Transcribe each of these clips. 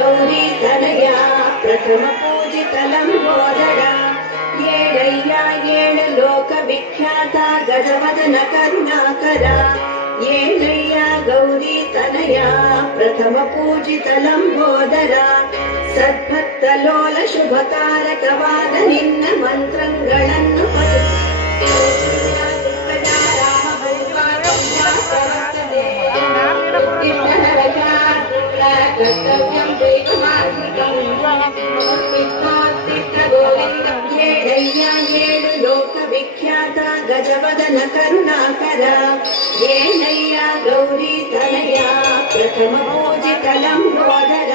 ಗೌರಿ ತನಯ ಪ್ರಥಮ ಪೂಜಿತ ಲಂಬೋದರ ಏಳಯ್ಯ ಏಳು ಲೋಕ ವಿಖ್ಯಾತ ಗಜವದನ ಕರುಣಾಕರ ಏಳಯ್ಯ ಗೌರಿ ತನಯ ಪ್ರಥಮ ಪೂಜಿತ ಲಂಬೋದರ ಸದ್ಭಕ್ತ ಲೋಲ ಶುಭಕಾರಕವಾದ ನಿನ್ನ ಮಂತ್ರಗಳನ್ನು ಏಳಯ್ಯ ಏಳು ಲೋಕ ವಿಖ್ಯಾತ ಗಜವದನ ಕರುಣಾಕರ ಏಳಯ್ಯ ಗೌರಿ ತನಯ ಪ್ರಥಮ ಪೂಜಿತ ಲಂಬೋದರ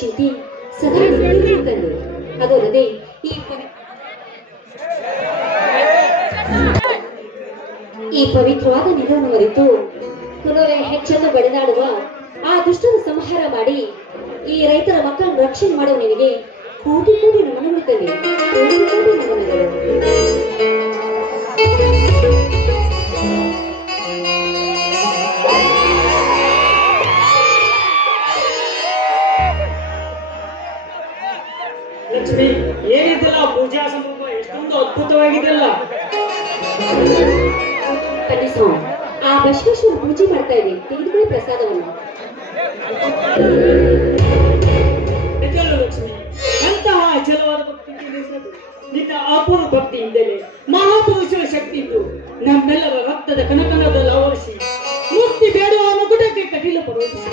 ಚಿಂತೆ ಸದಾ ಇರುತ್ತದೆ. ಅದಲ್ಲದೆ ಈ ಪವಿತ್ರವಾದ ನಿಧವನ್ನು ಮರೆತು ಪುನಃ ಹೆಚ್ಚನ್ನು ಬಡಿದಾಡುವ ಆ ದುಷ್ಟರ ಸಂಹಾರ ಮಾಡಿ ಈ ರೈತರ ಮಕ್ಕಳನ್ನು ರಕ್ಷಣೆ ಮಾಡುವ ನಿನಗೆ ಕೋಟಿ ಕೋಟಿ ನಮನಗಳು ತಂದೆ, ಕೋಟಿ ಕೋಟಿ ನಮನಗಳು. ಲಕ್ಷ್ಮಿ, ಏನಿದೆಲ್ಲ ಪೂಜಾ ಸಂಭ್ರಮ ಎಷ್ಟೊಂದು ಅದ್ಭುತವಾಗಿದೆಯಲ್ಲ. ಕನಿಷ್ಠ ಆ ಬಸವೇಶ್ವರ ಪೂಜೆ ಮಾಡ್ತಾ ಇದೆ, ತೆಗೆದುಕೊಳ್ಳಿ ಪ್ರಸಾದವನ್ನು. ನಿಜವಲ್ಲ ಲಕ್ಷ್ಮಿ, ಅಂತಹ ಅಚಲವಾದ ಭಕ್ತಿ ನಿನ್ನ ಅಪೂರ್ವ ಭಕ್ತಿಯಿಂದಲೇ ಮಹಾಪುರುಷರ ಶಕ್ತಿ ಇದ್ದು ನಮ್ಮೆಲ್ಲರ ರಕ್ತದ ಕನಕನದಲ್ಲಿ ಆವರಿಸಿ ಮುಕ್ತಿ ಬೇಡುವ ಮುಗುಟಕ್ಕೆ ಕಟೀಲು ಪರ್ವತಿಸಿ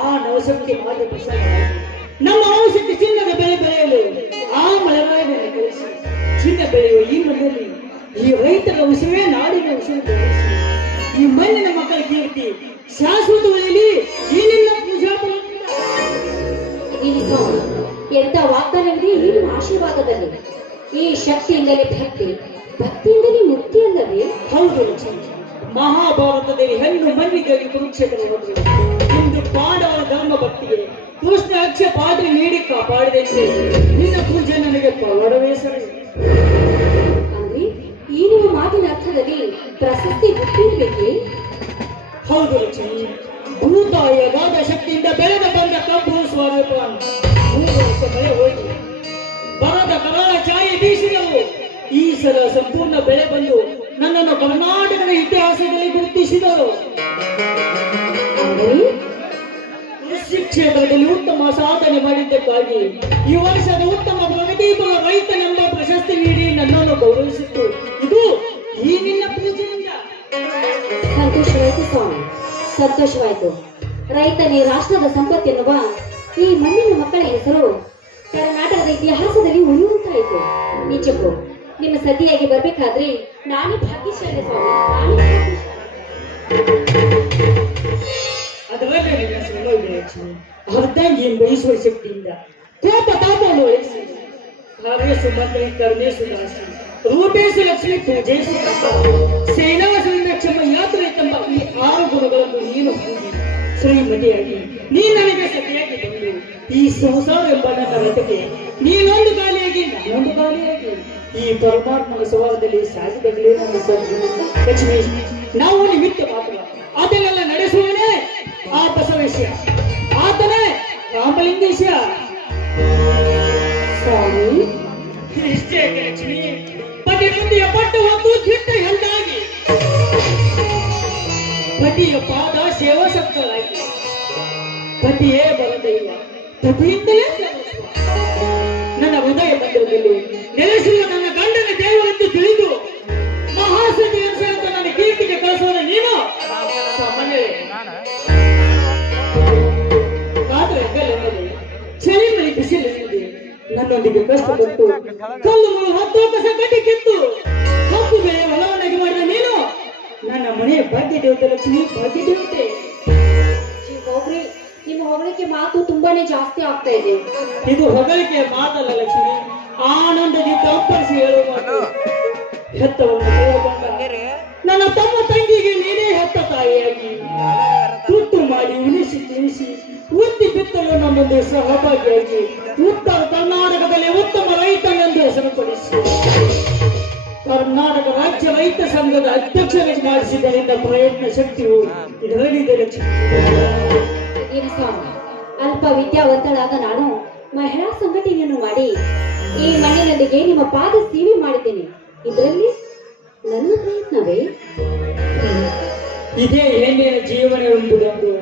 ಆ ನವಶಕ್ತಿ ಮಾರ್ಗ ಪ್ರಸಾದವಾಗಿ ನಮ್ಮ ವಂಶಕ್ಕೆ ಚಿನ್ನದ ಬೆಳೆ ಬೆಳೆಯಲು ಆ ಮಳೆಗಾಲದಲ್ಲಿ ಕಳಿಸಿ ಚಿನ್ನ ಬೆಳೆಯುವ ಈ ಮನೆಯಲ್ಲಿ ಈ ರೈತರ ಉಸಿರೇ ನಾಡಿನ ಉಸಿರು ಬೆಳೆಸಿ ಈ ಮಣ್ಣಿನ ಮಕ್ಕಳ ಕೀರ್ತಿ ಶಾಶ್ವತ ಉಳಿಯಲಿ ಈ ನಿನ್ನ ಪೂಜಾ ಎಂತ ವಾಗ್ದಾನವಿದೆ ಈ ನಿಮ್ಮ ಆಶೀರ್ವಾದದಲ್ಲಿ. ಈ ಶಕ್ತಿಯಿಂದಲೇ ಭಕ್ತಿ, ಭಕ್ತಿಯಿಂದಲೇ ಮುಕ್ತಿ ಅಲ್ಲವೇ? ಹೌದು ಲಕ್ಷ್ಮಿ, ಮಹಾಭಾರತದಲ್ಲಿ ಹೆಣ್ಣು ಮಣ್ಣಿಗಾಗಿ ಕುರುಕ್ಷೇತ್ರ ಹೋದ್ರು. ಇಂದು ಪಾಂಡವರ ಧರ್ಮ ಭಕ್ತಿಗೆ ಕೃಷ್ಣ ಅಕ್ಷ ಪಾತ್ರೆ ನೀಡಿ ಕಾಪಾಡಿದಂತೆ ನಿನ್ನ ಪೂಜೆ ನನಗೆ ಪವಾಡವೇ ಸರಿ. ಅಂದ್ರೆ ಈ ನಿಮ್ಮ ಮಾತಿನ ಅರ್ಥದಲ್ಲಿ ಪ್ರಶಸ್ತಿ ಗೊತ್ತಿರ್ಬೇಕೇ? ಹೌದು ಲಕ್ಷ್ಮಿ, ಭೂತಾಯಿಯ ಗಾಢ ಶಕ್ತಿಯಿಂದ ಬೆಳೆದ ಬಂದ ಕಬ್ಬು ಸ್ವರೂಪ 3 ವರ್ಷ ಮಳೆ ಹೋಗಿ ಬರದ ಕರಾಳ ಛಾಯೆ ಬೀಸಿದವು. ಈ ಸಲ ಸಂಪೂರ್ಣ ಬೆಳೆ ಬಂದು ನನ್ನನ್ನು ಕರ್ನಾಟಕದ ಇತಿಹಾಸದಲ್ಲಿ ಗುರುತಿಸಿದರು. ಕೃಷಿ ಕ್ಷೇತ್ರದಲ್ಲಿ ಉತ್ತಮ ಸಾಧನೆ ಮಾಡಿದ್ದಕ್ಕಾಗಿ ಈ ವರ್ಷದ ಉತ್ತಮ ಪ್ರಗತಿಪರ ರೈತನೆಂಬ ಪ್ರಶಸ್ತಿ ನೀಡಿ ನನ್ನನ್ನು ಗೌರವಿಸಿತ್ತು. ಇದು ಈ ನಿನ್ನ ಪೂಜೆಯಿಂದ. ಸಂತೋಷವಾಯಿತು ಸ್ವಾಮಿ, ಸಂತೋಷವಾಯಿತು. ರೈತನೇ ರಾಷ್ಟ್ರದ ಸಂಪತ್ತೆನ್ನುವ ಈ ಮಣ್ಣಿನ ಮಕ್ಕಳ ಹೆಸರು ಕರ್ನಾಟಕದ ಇತಿಹಾಸದಲ್ಲಿ ಉಳಿಯುವಂತಾಯಿತು. ನಿಜಕ್ಕೂ ನಿಮ್ಮ ಸತಿಯಾಗಿ ಬರ್ಬೇಕಾದ್ರೆ ನಾನೇ ಭಾಗ್ಯಶಾಲಿ ಸ್ವಾಮಿ, ನಾನೇ ಅದರಲ್ಲೇ ನಿನ್ನ ಶ್ರಮವಿದೆ ಲಕ್ಷ್ಮಿ. ಅರ್ಧಾಂಗಿ ಬಯಸುವ ಶಕ್ತಿಯಿಂದ ಕೋಪ ತಾಪವನ್ನು ಒಳಿಸಿ ಕಾರ್ಯ ಸುಮಂತ್ರಿ ಕರ್ಮೇಶು ದಾಸಿ ರೂಪೇಶು ಲಕ್ಷ್ಮಿ ಪೂಜೇಶು ಸೇನಾಸುವಿನ ಕ್ಷಮ ಯಾತ್ರೆ ಎಂಬ ಈ 6 ಗುಣಗಳನ್ನು ನೀನು ಹೊಂದಿ ಶ್ರೀಮತಿಯಾಗಿ ನೀ ನನಗೆ ಸತಿಯಾಗಿ ಬಂದು ಈ ಸಂಸಾರ ಎಂಬ ನನ್ನ ರಥಕ್ಕೆ ನೀನೊಂದು ಗಾಲಿಯಾಗಿ ನಾನೊಂದು ಗಾಲಿಯಾಗಿ ಈ ಪರಮಾತ್ಮನ ಸವಾಲದಲ್ಲಿ ಸಾಗಿದಗಳೇ ನನ್ನ ಸದ್ದು. ಲಕ್ಷ್ಮಿ, ನಾವು ನಿಮಿತ್ತ ಮಾತ್ರ ಅದನ್ನೆಲ್ಲ ನಡೆಸುವನೇ ಆ ಬಸವೇಶ, ಆತನೇ ರಾಮಲಿಂಗೇಶ. ಸ್ವಾಮಿ ಇಷ್ಟೇ ಲಕ್ಷ್ಮಿ, ಪತಿ ಮುಂದೆಯ ಪಟ್ಟು ಹೊತ್ತು ದಿಟ್ಟ ಎಂದಾಗಿ ಪತಿಯ ಪಾದ ಸೇವಸಕ್ತರಾಗಿ ಪತಿಯೇ ಬರದೈವ ಪತಿಯಿಂದಲೇ ಸರ್ವಸ್ವ. ನನ್ನ ಹೃದಯ ಮಂದಿರದಲ್ಲಿ ನೆಲೆಸಿರುವ ನನ್ನ ಗಂಡನ ದೇವರೆಂದು ತಿಳಿದು ಮಹಾಸತಿ ಅಂತ ನನ್ನ ಕೀರ್ತಿಗೆ ಕಳಿಸುವ ನೀನು ಸಾಮಾನ್ಯವೇ. ಆದ್ರೆ ಹೆಗಲೆನ್ನದೆ ಚಳಿ ಮಳಿ ಬಿಸಿಲೆನ್ನದೆ ನನ್ನೊಂದಿಗೆ ಕಷ್ಟಪಟ್ಟು ಕಲ್ಲು ಮುಳು ಹತ್ತು ಕಸ ಕಟ್ಟಿ ಕಿತ್ತು ಹತ್ತು ಬೆಳೆ ಹೊಲವನ್ನಾಗಿ ಮಾಡಿದ ನೀನು ನನ್ನ ಮನೆಯ ಭಾಗ್ಯ ದೇವತೆ ಲಕ್ಷ್ಮಿ, ಭಾಗ್ಯ ದೇವತೆ. ಹೋಗ್ರಿ, ನಿಮ್ಮ ಹೊಗಳಿಕೆ ಮಾತು ತುಂಬಾನೇ ಜಾಸ್ತಿ ಆಗ್ತಾ ಇದೆ. ಇದು ಹೊಗಳಿಕೆ ಮಾತಲ್ಲ ಲಕ್ಷ್ಮಿ, ಆನಂದದಿಂದ ಅಪ್ಪಳಿಸಿ ಹೇಳುವ ಮಾತು. ಹೆತ್ತವನ್ನು ಕಳೆದುಕೊಂಡ ನನ್ನ ತಮ್ಮ ತಂಗಿಗೆ ನೀನೇ ಹೆತ್ತ ತಾಯಿಯಾಗಿ ತುತ್ತು ಮಾಡಿ ಉಣಿಸಿ ತಿನಿಸಿ ಉತ್ತಿ ಬಿತ್ತಲು ನಮ್ಮೊಂದು ಸಹಭಾಗಿಯಾಗಿ ಉತ್ತರ ಕರ್ನಾಟಕದಲ್ಲಿ ಉತ್ತಮ ರೈತನೆಂದು ಹೆಸರುಪಡಿಸಿ ಕರ್ನಾಟಕ ರಾಜ್ಯ ರೈತ ಸಂಘದ ಅಧ್ಯಕ್ಷರಾಗಿ ಮಾಡಿಸಿದ್ದರಿಂದ ಪ್ರಯತ್ನ ಶಕ್ತಿಯು ಇದರಲ್ಲಿದೆ ಲಕ್ಷ್ಮಿ. ಏನು ಸ್ವಾಮಿ, ಅಲ್ಪ ವಿದ್ಯಾವಂತಳಾದ ನಾನು ಮಹಿಳಾ ಸಂಘಟನೆಯನ್ನು ಮಾಡಿ ಈ ಮಣ್ಣಿನೊಂದಿಗೆ ನಿಮ್ಮ ಪಾದ ಸೇವೆ ಮಾಡಿದ್ದೇನೆ. ಇದರಲ್ಲಿ ನನ್ನ ಪ್ರಯತ್ನವೇ? ಇದೇ ಹೆಣ್ಣಿನ ಜೀವನ ಎಂಬುದೊಂದು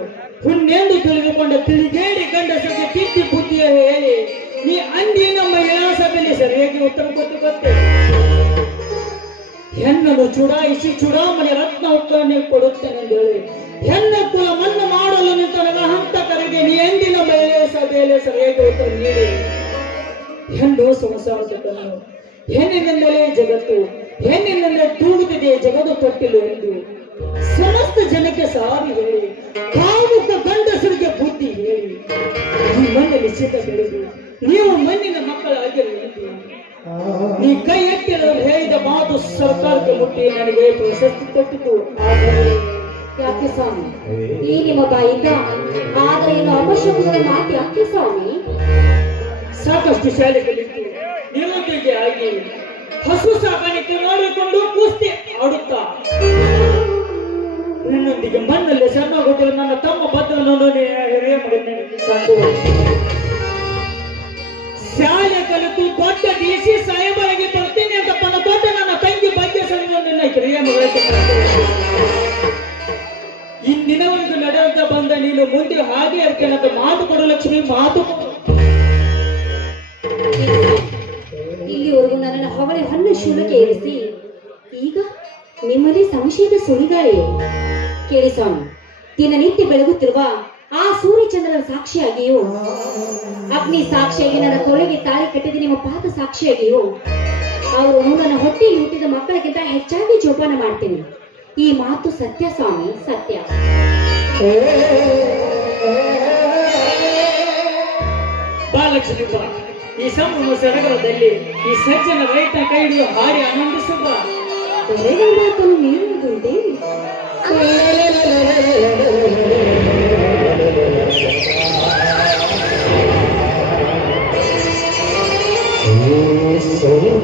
ಹುಣ್ಣೆಂದು ತಿಳಿದುಕೊಂಡ ತಿಳಿಗೇಡಿ ಗಂಡಸರಿಗೆ ಕಿತ್ತಿ ಬುದ್ಧಿಯ ಹೇಳಿ ನೀ ಅಂದಿ ನಮ್ಮ ಮಹಿಳಾ ಸಭೆಯಲ್ಲಿ ಸರಿಯಾಗಿ ಉತ್ತರ ಕೊಟ್ಟು ಗೊತ್ತೇ. ಹೆಣ್ಣನ್ನು ಚುಡಾಯಿಸಿ ಚುಡಾಮಣಿ ರತ್ನ ಉತ್ತರನೆ ಕೊಡುತ್ತೇನೆಂದು ಹೇಳಿ ಹೆಣ್ಣ ಕುಲ ಮಣ್ಣು ಮಾಡಲು ನಿಂತ ಹಂತಕರಿಗೆ ನೀ ಎಂದಿನ ಮಹಿಳೆ ಸಭೆಯಲ್ಲಿ ಸರಿಯಾಗಿ ಉತ್ತರ ನೀಡಿ ಹೆಣ್ಣು ಸಂಸಾರದ ಕಣ್ಣು, ಹೆಣ್ಣಿನಿಂದಲೇ ಜಗತ್ತು, ಹೆಣ್ಣಿನಿಂದಲೇ ತೂಗುತ್ತಿದೆ ಜಗದು ತೊಟ್ಟಿಲು ಎಂದು ಸಮಸ್ತ ಜನಕ್ಕೆ ಸಾರಿ ಹೇಳಿ ಕಾಮುಕ ಗಂಡಸರಿಗೆ ಬುದ್ಧಿ ಹೇಳಿ ಈ ಮಣ್ಣಲ್ಲಿ ಸಿದ್ಧ ಬೆಳೆದು ನೀವು ಮಣ್ಣಿನ ಮಕ್ಕಳಾಗಿರಲಿಲ್ಲ. ನೀ ಕೈ ಎತ್ತಿರಲು ಹೇಳಿದ ಮಾತು ಸರ್ಕಾರಕ್ಕೆ ಮುಟ್ಟಿ ನನಗೆ ಪ್ರಶಸ್ತಿ ತಟ್ಟಿತು. ಆದರೆ ಯಾಕೆ ಸ್ವಾಮಿ ಈ ನಿಮ್ಮ ಬಾಯಿಂದ ಆದ್ರೆ ಏನು ಅಪಶಬ್ದಗಳ ಮಾತು ಯಾಕೆ ಸ್ವಾಮಿ? ಸಾಕಷ್ಟು ಶಾಲೆಗಳಿತ್ತು, ನಿರುದ್ಯೋಗಿ ಆಗಿ ಹಸು ಸಾಕಾಣಿಕೆ ಮಾಡಿಕೊಂಡು ಕುಸ್ತಿ ಆಡುತ್ತಾ ನನ್ನೊಂದಿಗೆ ಮಣ್ಣಲ್ಲಿ ಸಣ್ಣ ಗೊತ್ತಿಲ್ಲ ನನ್ನ ತಮ್ಮ ಭದ್ರನನ್ನು ಹಿರಿಯ ಮಗನಿಗೆ ತಂದು ಶಾಲೆ ಕಲಿತು ದೊಡ್ಡ ಡಿಸಿ ಸಾಹೇಬರಾಗಿ ಬರ್ತೀನಿ ಅಂತ ತನ್ನ ದೊಡ್ಡ ನನ್ನ ತಂಗಿ ಭಾಗ್ಯ ಸಂಘವನ್ನ ಹಿರಿಯ ಮಗಳಿಗೆ ಇಂದಿನವರೆಗೂ ನಡೆಯುತ್ತಾ ಬಂದ ನೀನು ಮುಂದೆ ಹಾಗೆ ಇರ್ತೇನೆ ಅಂತ ಮಾತು ಕೊಡು ಲಕ್ಷ್ಮಿ, ಮಾತು ಕೊಡು. ಇಲ್ಲಿವರೆಗೂ ನನ್ನನ್ನು ಹೊಗಳಿ ಹಣ್ಣು ಶೂಲಕ್ಕೆ ಏರಿಸಿ ಈಗ ನಿಮ್ಮಲ್ಲಿ ಸಂಶಯದ ಸುಳಿಗಾಳಿ. ಕೇಳಿ ಸ್ವಾಮಿ, ದಿನನಿತ್ಯ ಬೆಳಗುತ್ತಿರುವ ಆ ಸೂರ್ಯಚಂದ್ರನ ಸಾಕ್ಷಿಯಾಗಿಯೂ ಅಗ್ನಿ ಸಾಕ್ಷಿಯಾಗಿ ನನ್ನ ತೊಳೆಗೆ ತಾಳಿ ಕಟ್ಟಿದ ನಿಮ್ಮ ಪಾದ ಸಾಕ್ಷಿಯಾಗಿಯೂ ಅವರು ನನ್ನ ಹೊಟ್ಟೆಯಲ್ಲಿ ಹುಟ್ಟಿದ ಮಕ್ಕಳಿಗಿಂತ ಹೆಚ್ಚಾಗಿ ಜೋಪಾನ ಮಾಡ್ತೀನಿ. ಈ ಮಾತು ಸತ್ಯ ಸ್ವಾಮಿ, ಸತ್ಯ. ಬಾಲಕೃಷ್ಣ ಈ ಸಂಭ್ರಮ ಸಡಗರದಲ್ಲಿ ಈ ಸಜ್ಜನ ರೈತ ಕೈ ಹಿಡಿದು ಹಾಡಿ ಆನಂದಿಸುವ ತೊರೆಗಳ ಮಾತನ್ನು ಮೀರುವುದುಂಟೆ? so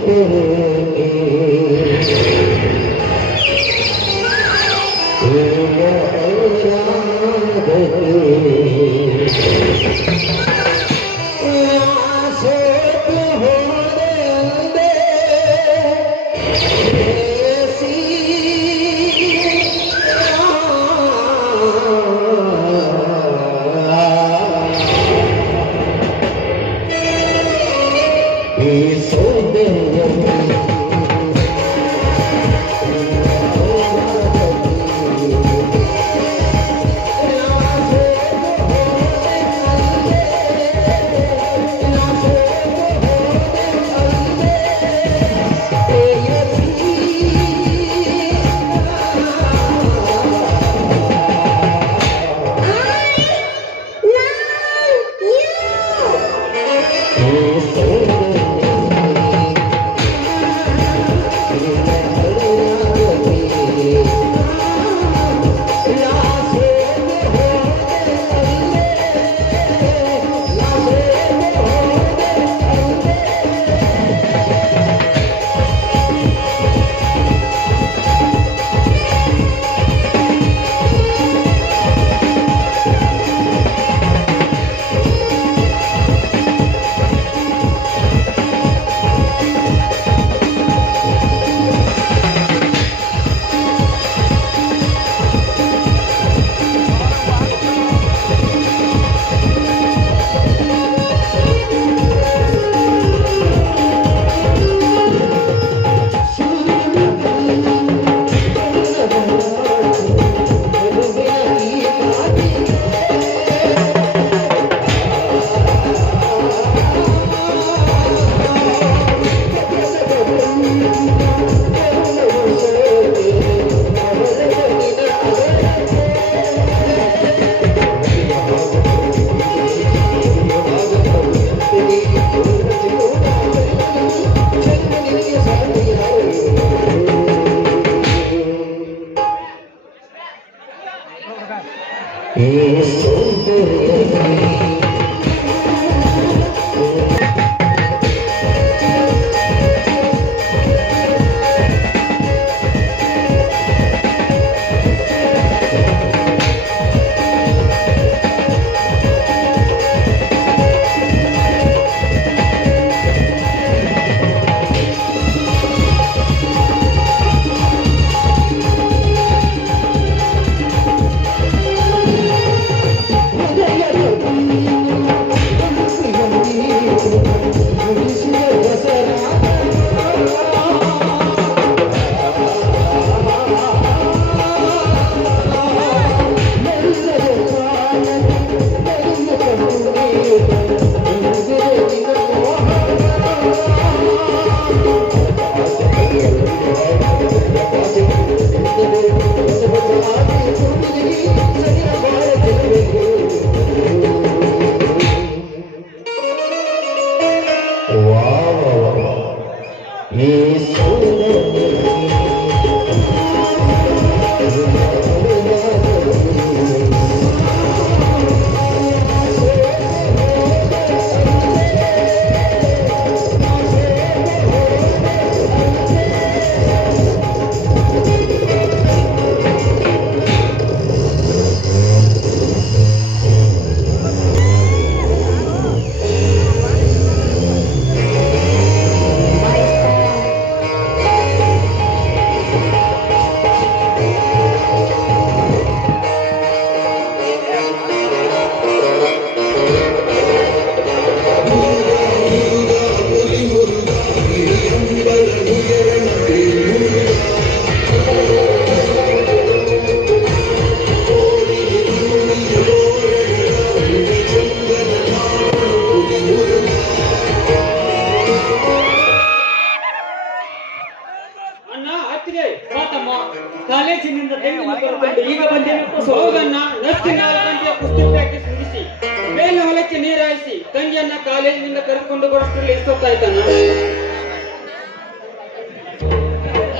ತಂಗಿಯನ್ನ ಕಾಲೇಜಿನಿಂದ ಕರೆದುಕೊಂಡು ಬರೋಷ್ಟ್ರಲ್ಲಿ ಎಷ್ಟೊತ್ತಾಯ್ತಣ್ಣ?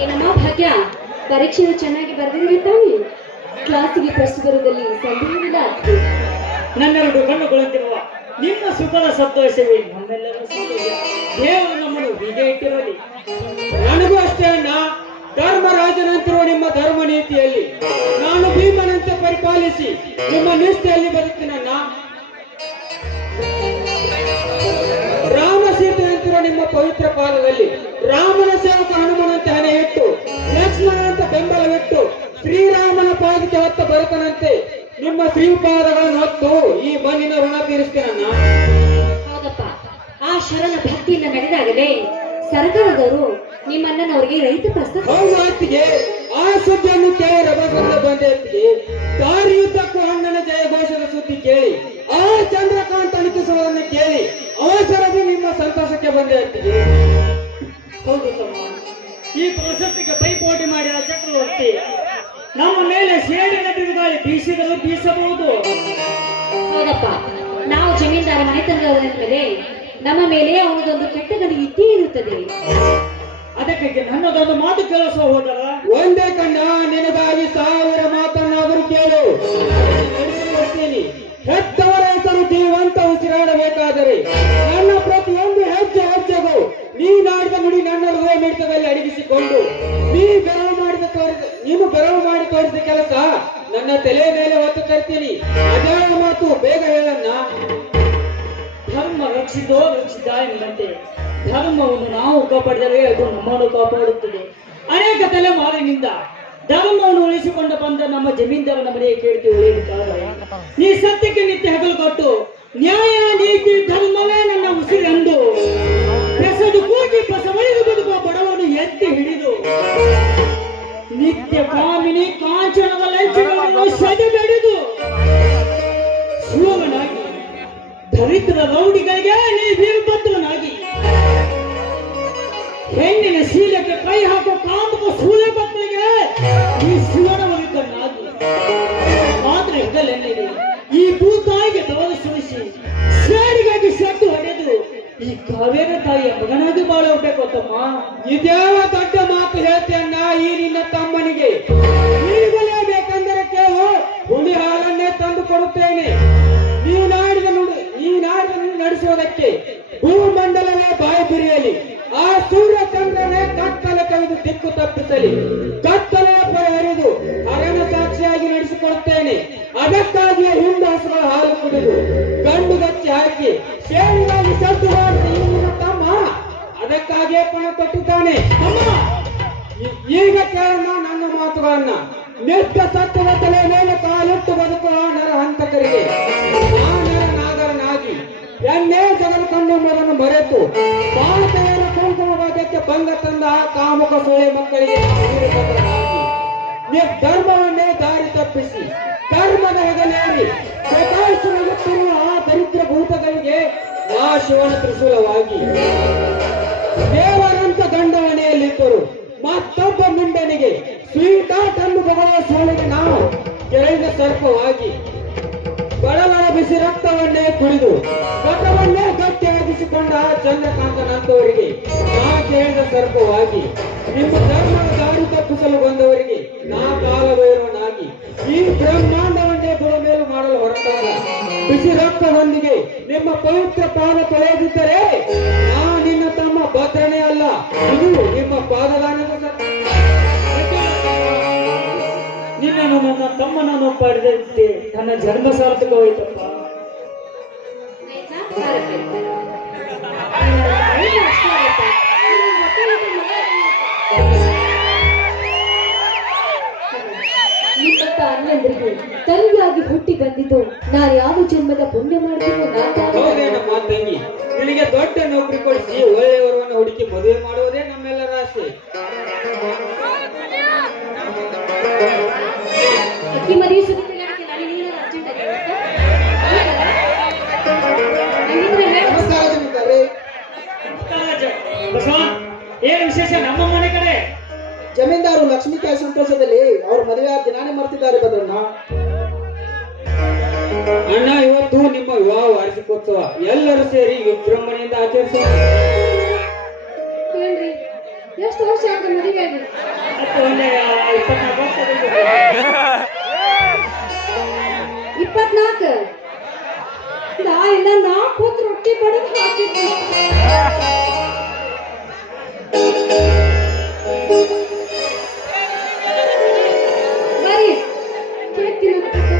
ಏನಮ್ಮ ಭಾಗ್ಯ, ಪರೀಕ್ಷೆ ಚೆನ್ನಾಗಿ ಬರೆದಿದ್ದೀವಿ ತಾಯಿ. ಕ್ಲಾಸಿಗೆ ಪ್ರಶ್ನೆ ಬರುವುದಲ್ಲಿ ಸಂದೇಹವಿಲ್ಲ. ನನ್ನೆರಡು ಕಣ್ಣುಗಳಂತಿರುವ ನಿಮ್ಮ ಸುಖದ ಸಂತೋಷವೇ ನಮ್ಮೆಲ್ಲರ ಸಂತೋಷ. ದೇವರು ನಮ್ಮನ್ನು ಹೀಗೆ ಇಟ್ಟಿರಲಿ. ನನಗೂ ಅಷ್ಟೇ ಅಣ್ಣ. ಧರ್ಮರಾಜನಂತಿರುವ ನಿಮ್ಮ ಧರ್ಮ ನೀತಿಯಲ್ಲಿ ನಾನು ಭೀಮನಂತೆ ಪರಿಪಾಲಿಸಿ ನಿಮ್ಮ ನಿಷ್ಠೆಯಲ್ಲಿ ಬದುಕ್ತೀನಣ್ಣ. ರಾಮ ಸೀತೆಯಂತಿರುವ ನಿಮ್ಮ ಪವಿತ್ರ ಪಾದದಲ್ಲಿ ರಾಮನ ಸೇವಕ ಹನುಮನಂತೆ ಹಣೆ ಇಟ್ಟು, ಲಕ್ಷ್ಮಣನಂತೆ ಬೆಂಬಲವಿಟ್ಟು, ಶ್ರೀರಾಮನ ಪಾದಕ್ಕೆ ಹೊತ್ತ ಭರತನಂತೆ ನಿಮ್ಮ ಶ್ರೀಪಾದಗಳನ್ನು ಹೊತ್ತು ಈ ಮಣ್ಣಿನ ಋಣ ತೀರಿಸ್ತೇನಣ್ಣ. ಹೌದಪ್ಪ, ಆ ಶರಣ ಭಕ್ತಿಯಿಂದ ನಡೆದಾಗಲೇ ಸರ್ಕಾರದವರು ನಿಮ್ಮಣ್ಣನವರಿಗೆ ರೈತ ಪ್ರಸ್ತಾವ. ಹೌದು ಅತ್ತಿಗೆ, ಆ ಸುದ್ದಿಯನ್ನು ಕೇಳಿ ರಭಸದಿಂದ ಬಂದೆ ಅತ್ತಿಗೆ. ದಾರಿಯುದ್ದಕ್ಕೂ ಅಣ್ಣನ ಜಯಘೋಷದ ಸುದ್ದಿ ಕೇಳಿ, ಆ ಚಂದ್ರಕಾಂತ್ ಅಣಕಿಸುವುದನ್ನು ಕೇಳಿ ಅವಸರದಿ ನಿಮ್ಮ ಸಂತೋಷಕ್ಕೆ ಬಂದೆ ಅತ್ತಿಗೆ. ಹೌದು ತಮ್ಮ, ಈ ಪ್ರಸಕ್ತಿಗೆ ಪೈಪೋಟಿ ಮಾಡಿದ ಚಕ್ರವರ್ತಿ ನಮ್ಮ ಮೇಲೆ ಸೇಡಿನ ಬಿರುಗಾಳಿ ಬೀಸಿದರೂ ಬೀಸಬಹುದು. ಹೌದಪ್ಪ, ನಾವು ಜಮೀನ್ದಾರ ಮನೆತನದವರ ಮೇಲೆ ನಮ್ಮ ಮೇಲೆ ಅವನದೊಂದು ಕೆಟ್ಟ ಗಡಿ ಇದ್ದೇ ಇರುತ್ತದೆ. ಅದಕ್ಕಾಗಿ ನನ್ನದೊಂದು ಮಾತು ಕೇಳಿಸ ಹೋದರ ಒಂದೇ ಕಣ್ಣ, ನಿನಗಾಗಿ 1000 ಮಾತನ್ನಾದರೂ ಕೇಳು. ನಡೆಸಿಕೊಡ್ತೀನಿ. ಹೆತ್ತವರ ಹೆಸರು ಜೀವಂತ ಉಸಿರಾಡಬೇಕಾದರೆ ನನ್ನ ಪ್ರತಿಯೊಂದು ಹೆಜ್ಜೆ ಹೆಜ್ಜೆಗೂ ನೀನಾಡಿದ ನುಡಿ ನನ್ನ ಹೃದಯ ಮಿಡಿತದಲ್ಲಿ ಅಡಗಿಸಿಕೊಂಡು ನೀನು ಬೆರವು ಮಾಡಿ ತೋರಿಸಿದ ಕೆಲಸ ನನ್ನ ತಲೆ ಮೇಲೆ ಹೊತ್ತು ತರ್ತೀನಿ. ಅದೇ ಮಾತು ಬೇಗ ಹೇಳಣ್ಣ. ಧರ್ಮ ರಕ್ಷಿತ ಎಂಬಂತೆ ಧರ್ಮವನ್ನು ನಾವು ಕಾಪಾಡಿದರೆ ಅದು ನಮ್ಮನ್ನು ಕಾಪಾಡುತ್ತದೆ. ಅನೇಕ ತಲೆಮಾರಿನಿಂದ ಧರ್ಮವನ್ನು ಉಳಿಸಿಕೊಂಡು ಬಂದ ನಮ್ಮ ಜಮೀನ್ದಾರನ ಮನೆಗೆ ಕೇಳ್ತಿ ಉಳಿಯುತ್ತಾರೆ. ನೀ ಸತ್ಯಕ್ಕೆ ನಿತ್ಯ ಹಗಲು ಕೊಟ್ಟು ನ್ಯಾಯ ನೀತಿ ಧರ್ಮವೇ ನನ್ನ ಉಸಿರೆಂದು ಬೆಸದು ಕೂಗಿ ಬಸವಳಿದು ಬದುಕುವ ಬಡವನು ಎತ್ತಿ ಹಿಡಿದು ನಿತ್ಯ ಕಾಮಿನಿ ಕಾಂಚನದ ಲಂಚಗಳನ್ನು ಸೆದೆಬೆಡೆದು ಶಿವನಾಗಿ ದರಿದ್ರ ರೌಡಿಗಳಿಗೆ ನೀ ವೀರಭದ್ರನಾಗಿ ಹೆಣ್ಣಿನ ಶೀಲಕ್ಕೆ ಕೈ ಹಾಕೋ ಕಾಮಕ ಸೂಳೆ ಮಕ್ಕಳಿಗೆ ಈ ಶಿವನ ವಿರುದ್ಧನಾಗಿ ಮಾತ್ರ ಹೆಗಲೆನ್ನಿದೆ ಈ ಭೂತಾಯಿಗೆ ದವಲು ಸುರಿಸಿ ಸೇಡಿಗಾಗಿ ಸೆಟ್ಟು ಹೊಡೆದು ಈ ಕಾವೇರಿ ತಾಯಿಯ ಮಗನಾಗಿ ಬಾಳಬೇಕು ತಮ್ಮ. ಇದ್ಯಾವ ದೊಡ್ಡ ಮಾತು ಹೇಳ್ತೀಯಣ್ಣ ಈ ನಿನ್ನ ತಮ್ಮನಿಗೆ? ಈಗಲೇ ಬೇಕೆಂದರೆ ಕೇಳು, ಹುಳಿ ಹಾಲನ್ನೇ ತಂದು ಕೊಡುತ್ತೇನೆ. ನೀನಾಡಿದ ನಡೆಸುವುದಕ್ಕೆ ಭೂಮಂಡಲವೇ ಬಾಯಿ ಬಿರಿಯಲಿ, ಆ ಸೂರ್ಯ ಚಂದ್ರನೇ ಕತ್ತಲೆ ಕಳೆದು ದಿಕ್ಕು ತಪ್ಪಿಸಲಿ, ಕತ್ತಲೆಯ ಪರಿಹರಿದು ಹರಣ ಸಾಕ್ಷಿಯಾಗಿ ನಡೆಸಿಕೊಡುತ್ತೇನೆ. ಅದಕ್ಕಾಗಿಯೇ ಹಿಂಡು ಹಸುಗಳ ಹಾಲು ಕುಡಿದು ಗಂಡು ಗಚ್ಚಿ ಹಾಕಿ ಸೇವೆಗಾಗಿ ಸದ್ದು ಮಾಡಿದ ಈ ನಿನ್ನ ತಮ್ಮ ಅದಕ್ಕಾಗಿಯೇ ಪಣ ಕೊಟ್ಟಿದ್ದಾನೆ. ಅಮ್ಮ, ಈಗ ಕೇಳೋಣ ನನ್ನ ಮಾತುಗಳನ್ನ. ನಿಷ್ಠ ಸತ್ಯದ ತಲೆ ಮೇಲೆ ಕಾಲಿಟ್ಟು ಬದುಕುವ ನರಹಂತಕರಿಗೆ ನಾಗರನಾಗಿ ಎಣ್ಣೆ ಜಗನ್ಕಂಡನ್ನು ಮರೆತು ಭಾರತೀಯರ ಕುಂಕುಮಕ್ಕೆ ಭಂಗ ತಂದ ಆ ಕಾಮುಕ ಸೊಳ್ಳೆ ಮಕ್ಕಳಿಗೆ ಧರ್ಮವನ್ನೇ ದಾರಿ ತಪ್ಪಿಸಿ ಧರ್ಮದ ಹೆಗಲೇರಿ ಪ್ರಕಾಶನಗುತ್ತಿರುವ ಆ ದರಿದ್ರ ಭೂತಗಳಿಗೆ ಆ ಶಿವನ ತ್ರಿಶೂಲವಾಗಿ ದೇವರಂತ ಗಂಡ ಮನೆಯಲ್ಲಿದ್ದರು ಮತ್ತೊಬ್ಬ ಮುಂಡನಿಗೆ ಸ್ವೀಟಾಟನ್ನು ಬಗೆಯುವ ಸೋಳಿಗೆ ನಾವು ಕೆಳಗಿನ ಸರ್ಪವಾಗಿ ಬಡವರ ಬಿಸಿ ರಕ್ತವನ್ನೇ ಕುಡಿದು ರಥವನ್ನೇ ಗಟ್ಟಿಯಾಗಿಸಿಕೊಂಡ ಚಂದ್ರಕಾಂತನಂತವರಿಗೆ ನಾ ಕೇಳಿದ ಸರ್ಪವಾಗಿ ನಿಮ್ಮ ಧರ್ಮದ ದಾರಿ ತಪ್ಪಿಸಲು ಬಂದವರಿಗೆ ನಾ ಕಾಲಭೈರವನಾಗಿ ಈ ಬ್ರಹ್ಮಾಂಡವನ್ನೇ ಗುರುಮೇಲು ಮಾಡಲು ಹೊರಟಾಗ ಬಿಸಿ ರಕ್ತದೊಂದಿಗೆ ನಿಮ್ಮ ಪವಿತ್ರ ಪಾದ ತೊಳೆದಿದ್ದರೆ ನಾ ನಿನ್ನ ತಮ್ಮ ಭದ್ರನೇ ಅಲ್ಲ, ಇದು ನಿಮ್ಮ ಪಾದದಾನದ ಸತ್ಯ. ನಿನ್ನನ್ನು ನನ್ನ ತಮ್ಮನನ್ನು ಪಡೆದಂತೆ ನನ್ನ ಜನ್ಮ ಸಾರ್ಥಕವಾಯಿತಪ್ಪ. ನಿಮ್ಮಂತ ಅಣ್ಣಂದ್ರಿಗೆ ತಂಗಿಯಾಗಿ ಹುಟ್ಟಿ ಬಂದಿದ್ದು ನಾನು ಯಾವ ಜನ್ಮದ ಪುಣ್ಯ ಮಾಡಿದ್ರು ಹೌದೇನಮ್ಮ ತಂಗಿ, ನಿನಗೆ ದೊಡ್ಡ ನೌಕರಿ ಕೊಡಿಸಿ ಒಳ್ಳೆಯವರನ್ನು ಹುಡುಕಿ ಮದುವೆ ಮಾಡುವುದೇ ನಮ್ಮೆಲ್ಲರ ಆಸೆ. ಅಕ್ಕಿ ಮದುವೆ ಸುದ್ದಿ ನನಗೆ ನೀನು ಅರ್ಜೆಂಟ್ ಏನ್ ವಿಶೇಷ ನಮ್ಮ ಮನೆ ಕಡೆ? ಜಮೀನ್ದಾರು ಲಕ್ಷ್ಮೀಕಾಯಿ ಸಂತೋಷದಲ್ಲಿ ಅವ್ರ ಮದುವೆ ದಿನಾನೇ ಮರ್ತಿದ್ದಾರೆ ಭದ್ರಣ್ಣ. ಅಣ್ಣ, ಇವತ್ತು ನಿಮ್ಮ ವಿವಾಹ ವಾರ್ಷಿಕೋತ್ಸವ ಎಲ್ಲರೂ ಸೇರಿ ವಿಜೃಂಭಣೆಯಿಂದ ಆಚರಿಸೋಣ. ಏನ್ರಿ ಎಷ್ಟು ವರ್ಷ ಆಗ ಮದುವೆ ಆಗಿ? ಮತ್ತೆ ಒಂದೇ 24 ವರ್ಷ ಆಗಿರ್ಬೇಕು. 24 ನಾ ಇಲ್ಲ ನಾ ಕೂತ್ ರೊಟ್ಟಿ ಬಡದ್ ಹಾಕಿದ್ದೆ. ಬರ್ರಿ ಕೇಕ್ ತಿನ್ನೋದಕ್ಕೆ.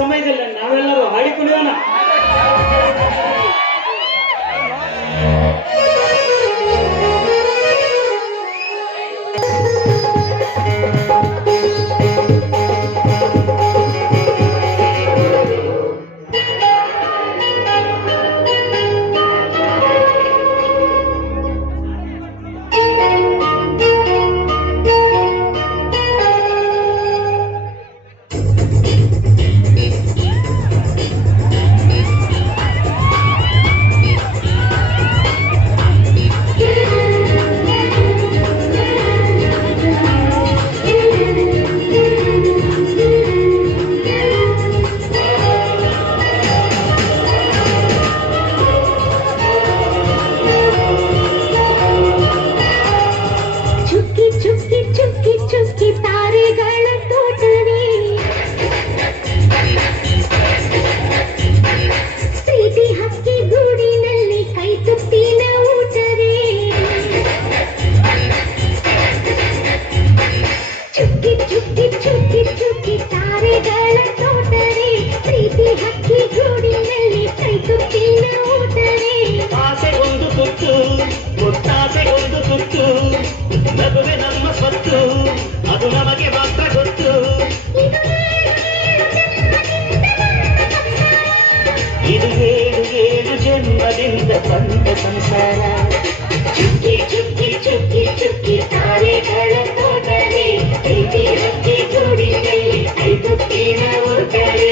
ಸಮಯದಲ್ಲಿ ನಾವೆಲ್ಲರೂ ಹಾಡಿ ಕುಣಿಯೋಣ. ಜನ್ಮದಿಂದ ಬಂದ ಸಂಸಾರ ಚುಕ್ಕಿ ಚುಕ್ಕಿ ಚುಕ್ಕಿ ಚುಕ್ಕಿ ತಾರೆಗಳ ತೋಟರೆ ಪ್ರೀತಿ ಹಕ್ಕಿ ಗೂಡಿನಲ್ಲಿ ಕೈ ತುತ್ತಿನ ಊಟರೆ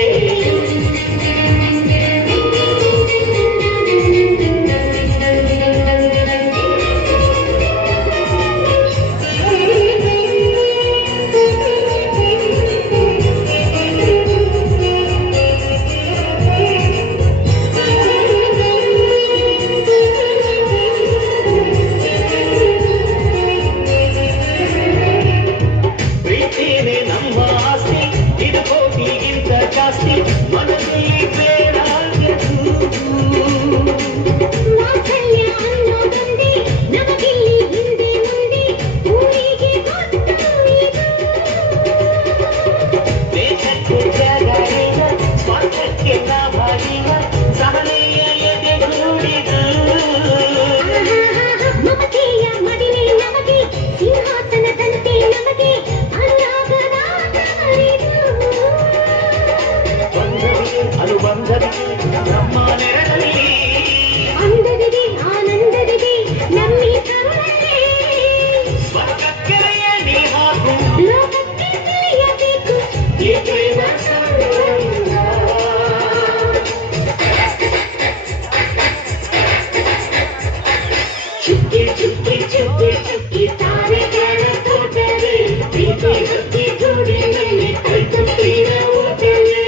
ಅಂದವಿದೆ ನಮ್ಮ ನೆರಳಲ್ಲಿ ಅಂದವಿದೆ ಆನಂದವಿದೆ ನಮ್ಮಿ ತವರಲ್ಲಿ ಸ್ವರ್ಗಕ್ಕೆ ನೀ ಹಾಕು ಲೋಕಕ್ಕೆ ತಿಳಿಯಬೇಕು ಈ ಪ್ರೇಮ ಸಂಬಂಧ. ಚುಕ್ಕಿ ಚುಕ್ಕಿ ಚುಕ್ಕಿ ಚುಕ್ಕಿ ತಾರೆಗಳ ತೋಟವೇ ಪ್ರೀತಿ ಹಕ್ಕಿ ಗೂಡಿನಲ್ಲಿ ಕೈತುತ್ತಿನ ಓಟವೇ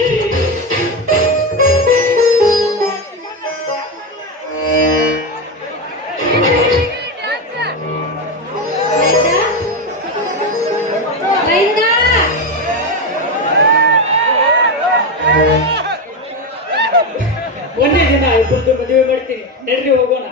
ಒಂದೇ ದಿನ ಇಬ್ಬರದ್ದು ಮದುವೆ ಮಾಡ್ತೀನಿ, ನಡ್ರಿ ಹೋಗೋಣ.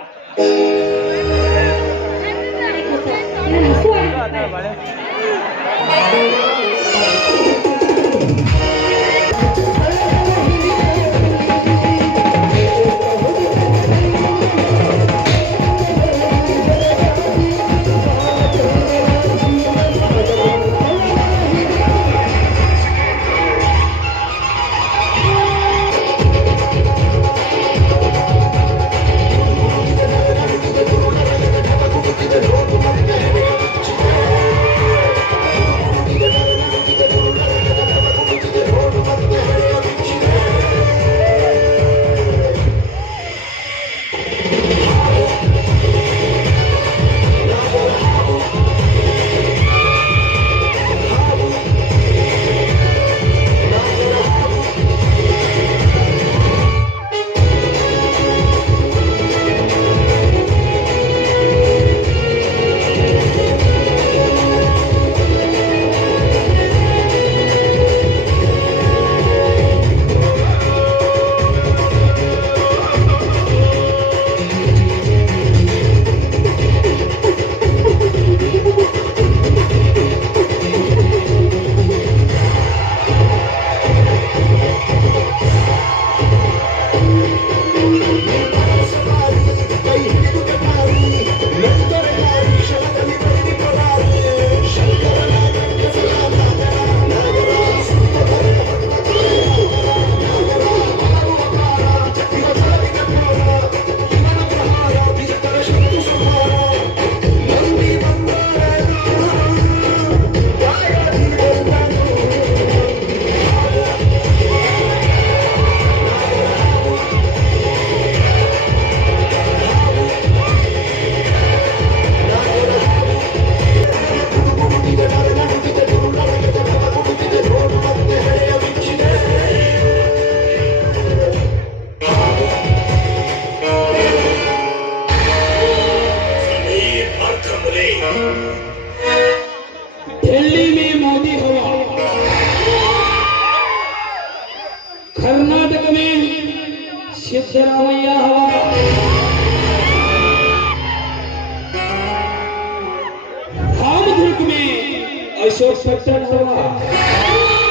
दिल्ली में मोदी हवा, कर्नाटक में सिद्धरामैया हवा, रामदुर्ग में अशोक सत्तर हवा,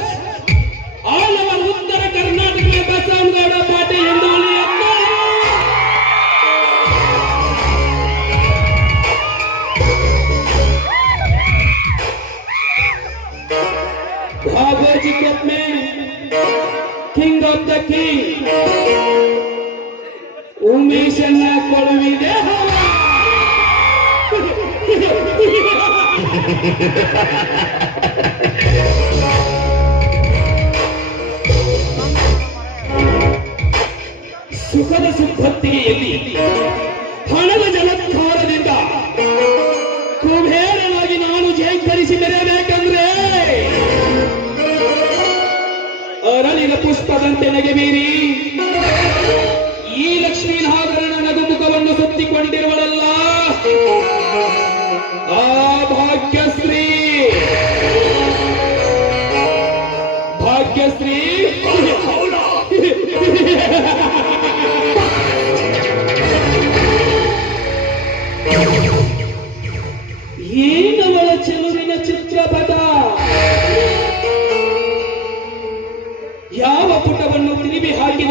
ऑल ओवर उत्तर कर्नाटक में बसवनगौड़ पाटिल हिंदुवली अपना भागवत कप में king of the king Umesh ಕೊಡುವಿದೆ ಸುಖದ ಸುಪ್ಪತ್ತಿಗೆಯಲ್ಲಿ ಹಣದ ಜಲತ್ಕಾರದಿಂದ ಕುಬೇರನಾಗಿ ನಾನು ಜಯಂಕರಿಸಿ ಮೆರೆಯಬೇಕಂದ್ರೆ ಅರಳಿನ ಪುಷ್ಪದಂತೆ ನಗೆಬೀರಿ ಈ ಲಕ್ಷ್ಮೀನಾರಾಯಣ ನಗುಮುಖವನ್ನು ಸುತ್ತಿಕೊಂಡಿರುವಳಲ್ಲ ಆ ಭಾಗ್ಯಶ್ರೀ ಭಾಗ್ಯಶ್ರೀ ಏನವಳ ಚೆಲುವಿನ ಚಿತ್ರಪಟ ಯಾವ ಪುಟವನ್ನು ತಿರುವಿ ಹಾಕಿ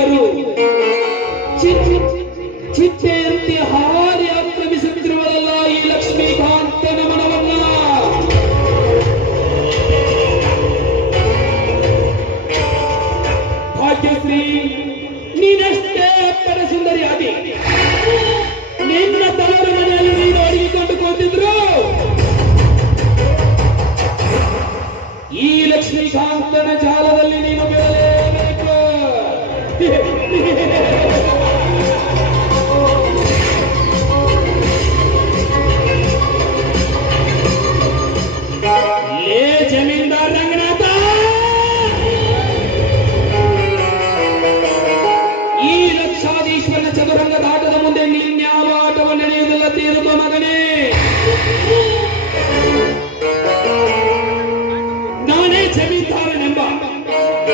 ಜಮೀನ್ದಾರನೆಂಬ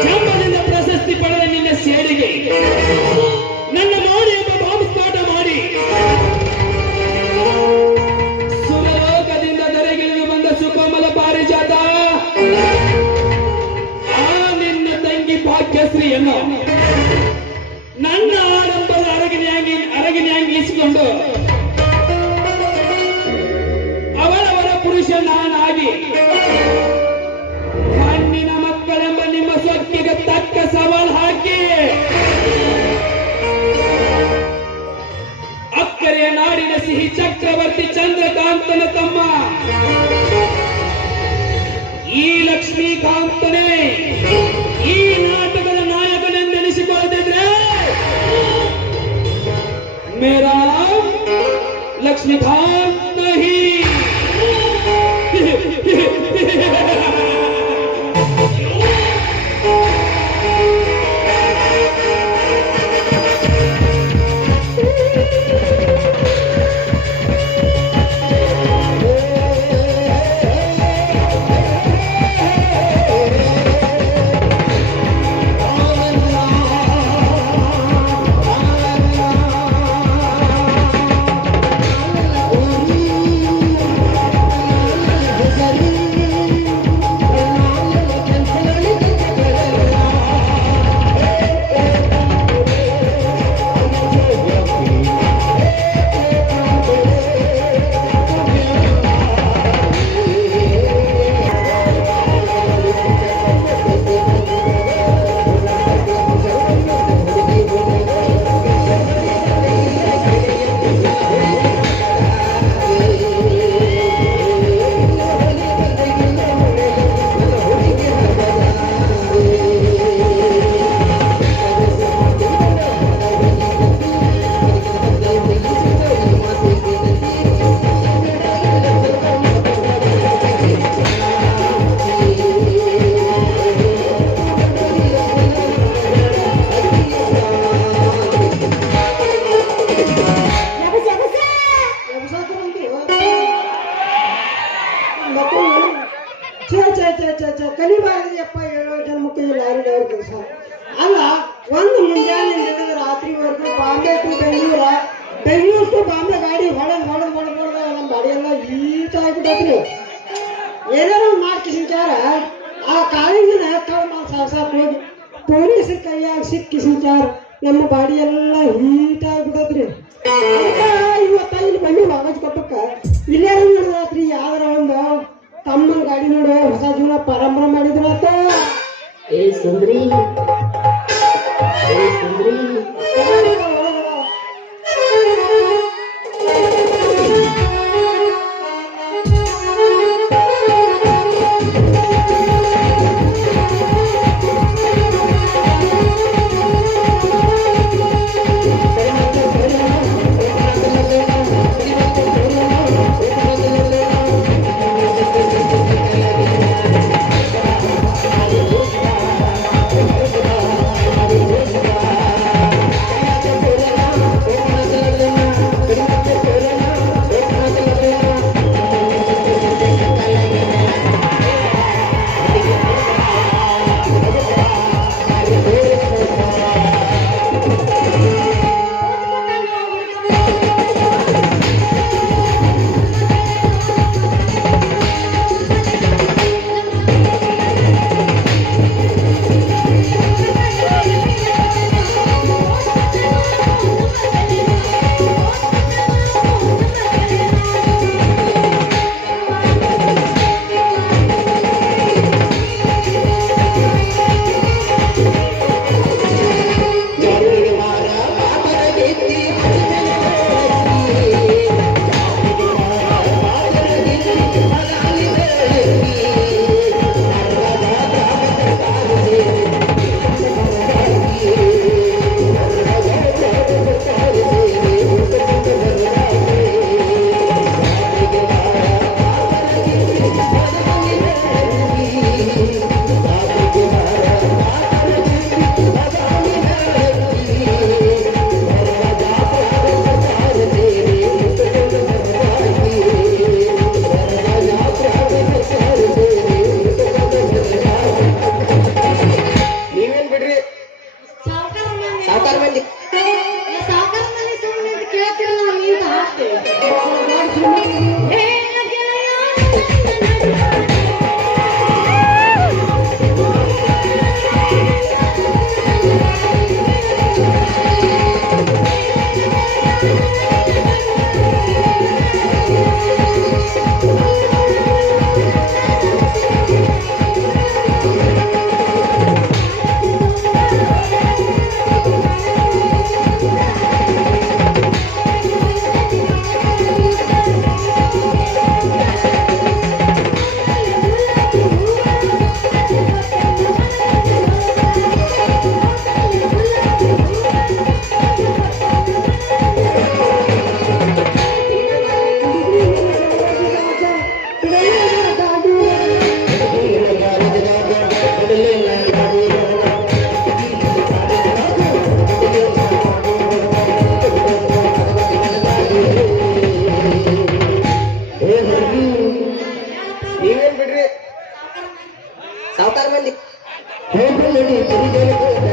ಜಂಬದಿಂದ ಪ್ರಶಸ್ತಿ ಪಡೆದ ನಿನ್ನ ಸೇಡಿಗೆ ನನ್ನ ಮಾಡಿ ಎಂಬ ಬಾಂಬ್ ಸ್ಫೋಟ ಮಾಡಿ ಸುರಲೋಕದಿಂದ ಧರೆಗಿಳಿದು ಬಂದ ಸುಕೋಮಲ ಪಾರಿಜಾತ ಆ ನಿನ್ನ ತಂಗಿ ಭಾಗ್ಯಶ್ರೀಯನ್ನು ನನ್ನ ಆರಂಭದ ಅರಗಿನ್ಯಾಂಗಿಸಿಕೊಂಡು ಅವರವರ ಪುರುಷ ನಾನಾಗಿ ಮಣ್ಣಿನ ಮಕ್ಕಳೆಂಬ ನಿಮ್ಮ ಸೊಕ್ಕಿಗೆ ತಕ್ಕ ಸವಾಲ್ ಹಾಕಿ ಅಕ್ಕರೆಯ ನಾಡಿನ ಸಿಹಿ ಚಕ್ರವರ್ತಿ ಚಂದ್ರಕಾಂತನ ತಮ್ಮ ಈ ಲಕ್ಷ್ಮೀಕಾಂತನೇ ಈ ನಾಟಕದ ನಾಯಕನೆಂದೆನಿಸಿಕೊಳ್ಳದಿದ್ರೆ ಮೇರಾ लक्ष्मीकांत नहीं ಕಲಿಬಾರದಪ್ಪ 7 ಜನ್ಮಕ್ಕೆ ಲಾರಿ ಡ್ರೈವರ್ ಕೆಲಸ ಅಲ್ಲ. ಒಂದು ಮುಂಜಾನೆ ರಾತ್ರಿವರೆಗೂ ಬಾಂಬೆ ಟು ಬೆಂಗಳೂರು ಟು ಬಾಂಬೆ ಗಾಡಿ ಹೊಡೆದ್ ನಮ್ಮ ಗಾಡಿ ಎಲ್ಲ ಈಟ ಆಗ್ಬಿಟ್ಟೈತ್ರಿ. ಏನಾರು ಮಾಡ್ಕಿಸಿಂಚಾರ ಆ ಕಾಳಿಂಗಿನ ಹೋಗಿ ಪೊಲೀಸರ ಕೈಯಾಗ ಸಿಕ್ಕಿಸಿಂಚಾರ ನಮ್ಮ ಗಾಡಿ ಎಲ್ಲ ಹೀಟ್ ಆಗ್ಬಿಟ್ಟೈತ್ರಿ. ಇವತ್ತ ಇಲ್ಲಿ ಬಂದು ವಾಗಜ್ ಕೊಟ್ಟಕ್ಕ ಇಲ್ಲೇ ನಡೆದ್ರಿ ಯಾವ್ದಾರ ಒಂದು ತಮ್ಮನ ಗಾಡಿ ನೋಡು ಹೊಸ ಜೀವನ ಪ್ರಾರಂಭ ಮಾಡಿದ್ರಾತ. ಏ ಸುಂದ್ರಿ ಸಾವುಕಾರ ಮಂದಿ ಹೋಗ್ಲಿ